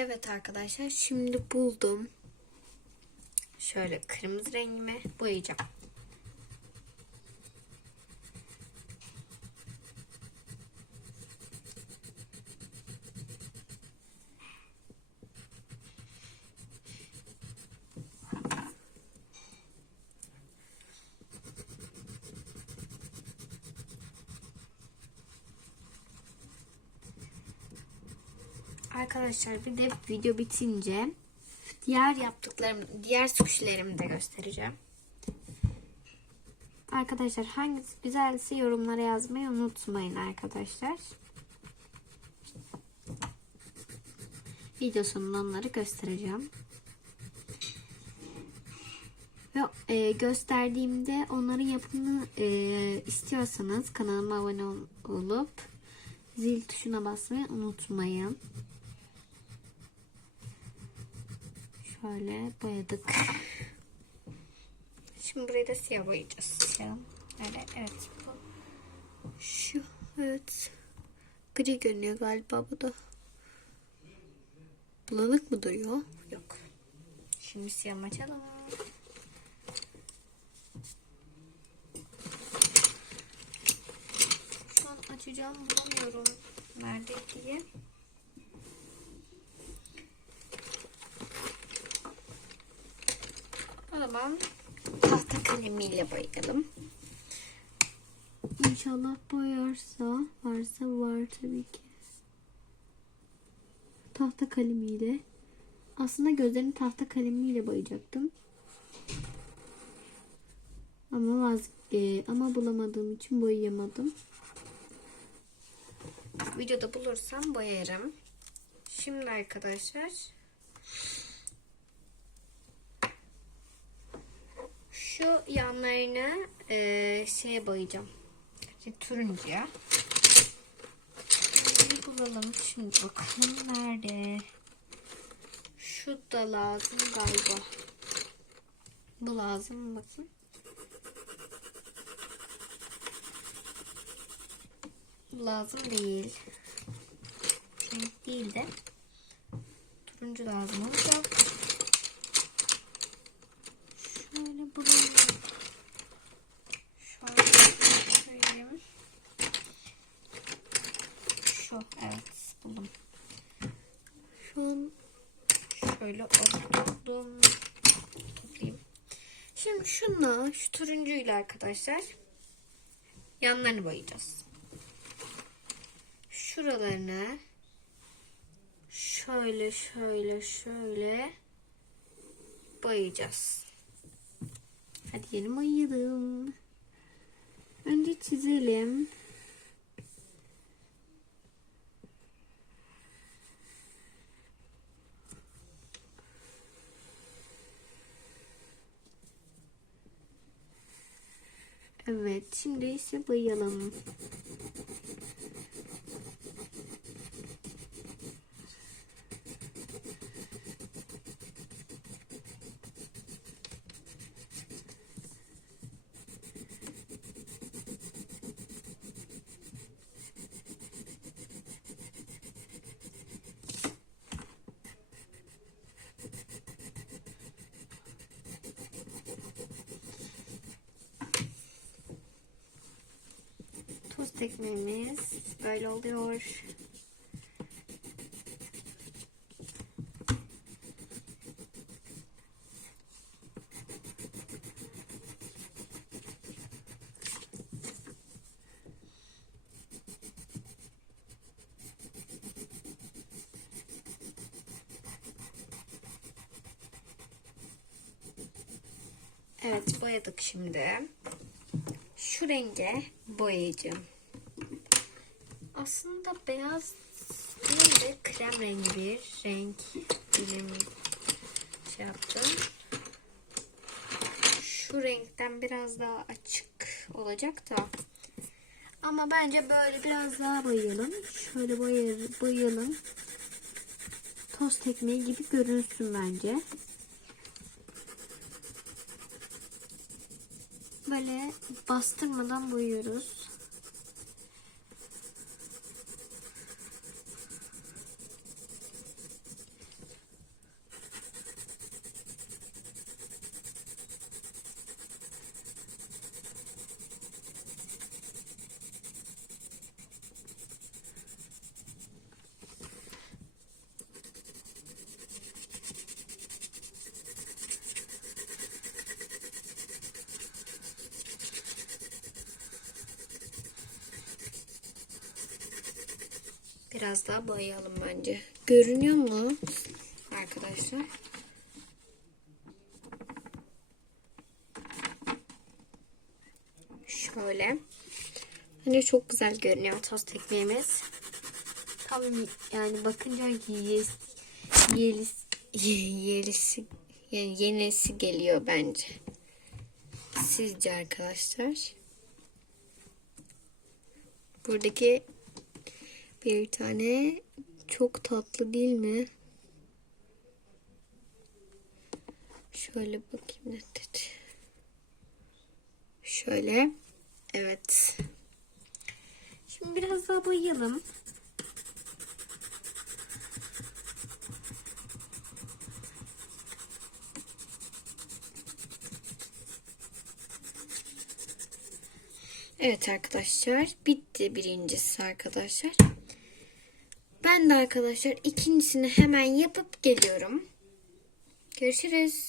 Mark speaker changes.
Speaker 1: Evet arkadaşlar şimdi buldum. Şöyle kırmızı rengimi boyayacağım. Arkadaşlar bir de video bitince diğer yaptıklarım, diğer süküşlerimi de göstereceğim. Arkadaşlar hangisi güzelse yorumlara yazmayı unutmayın arkadaşlar. Video sonunda onları göstereceğim. Ve e, gösterdiğimde onların yapımını e, istiyorsanız kanalıma abone ol- olup zil tuşuna basmayı unutmayın. Şöyle boyadık. Şimdi burayı da siyah boyayacağız. Siyah. Evet, evet. Bu. Şu, evet. Gri görünüyor galiba bu da. Bulanık mı duruyor? Yok. Şimdi siyah açalım. Şu an açacağım bulamıyorum. Nerede diye. O zaman tahta kalemiyle boyayalım. İnşallah boyarsa, varsa var tabii ki. Tahta kalemiyle. Aslında gözlerini tahta kalemiyle boyayacaktım. Ama vaz e, ama bulamadığım için boyayamadım. Videoda bulursam boyarım. Şimdi arkadaşlar şu yanlarını e, şeye boyayacağım. İşte turuncuya. Bir bulalım şimdi bakalım nerede. Şu da lazım galiba. Bu lazım mı bakın. Bu lazım değil. Renk değil de turuncu lazım olacak. Şöyle buraya şöyle söyleyeyim. Şu evet buldum. Şu an şöyle oturdum. Toplayayım. Şimdi şunla şu turuncuyla arkadaşlar yanlarını boyayacağız. Şuralarını şöyle şöyle şöyle boyayacağız. Hadi yeni boyayalım. Önce çizelim. Evet, şimdi ise boyayalım. Tost ekmeğimiz böyle oluyor. Evet boyadık şimdi. Şu renge boyayacağım. Aslında beyaz değil de krem rengi bir renk bilim şey yaptım. Şu renkten biraz daha açık olacak da. Ama bence böyle biraz daha boyayalım. Şöyle boyayalım. Tost ekmeği gibi görünsün bence. Böyle bastırmadan boyuyoruz. Biraz daha boyayalım bence. Görünüyor mu arkadaşlar? Şöyle. Hani çok güzel görünüyor tost ekmeğimiz. Tam yani bakınca yiyesi, yelisi, yelisi, yani yenesi geliyor bence. Sizce arkadaşlar? Buradaki bir tane çok tatlı değil mi? Şöyle bakayım ne. Şöyle. Evet. Şimdi biraz daha boyayalım. Evet arkadaşlar bitti birincisi arkadaşlar. Ben de arkadaşlar ikincisini hemen yapıp geliyorum. Görüşürüz.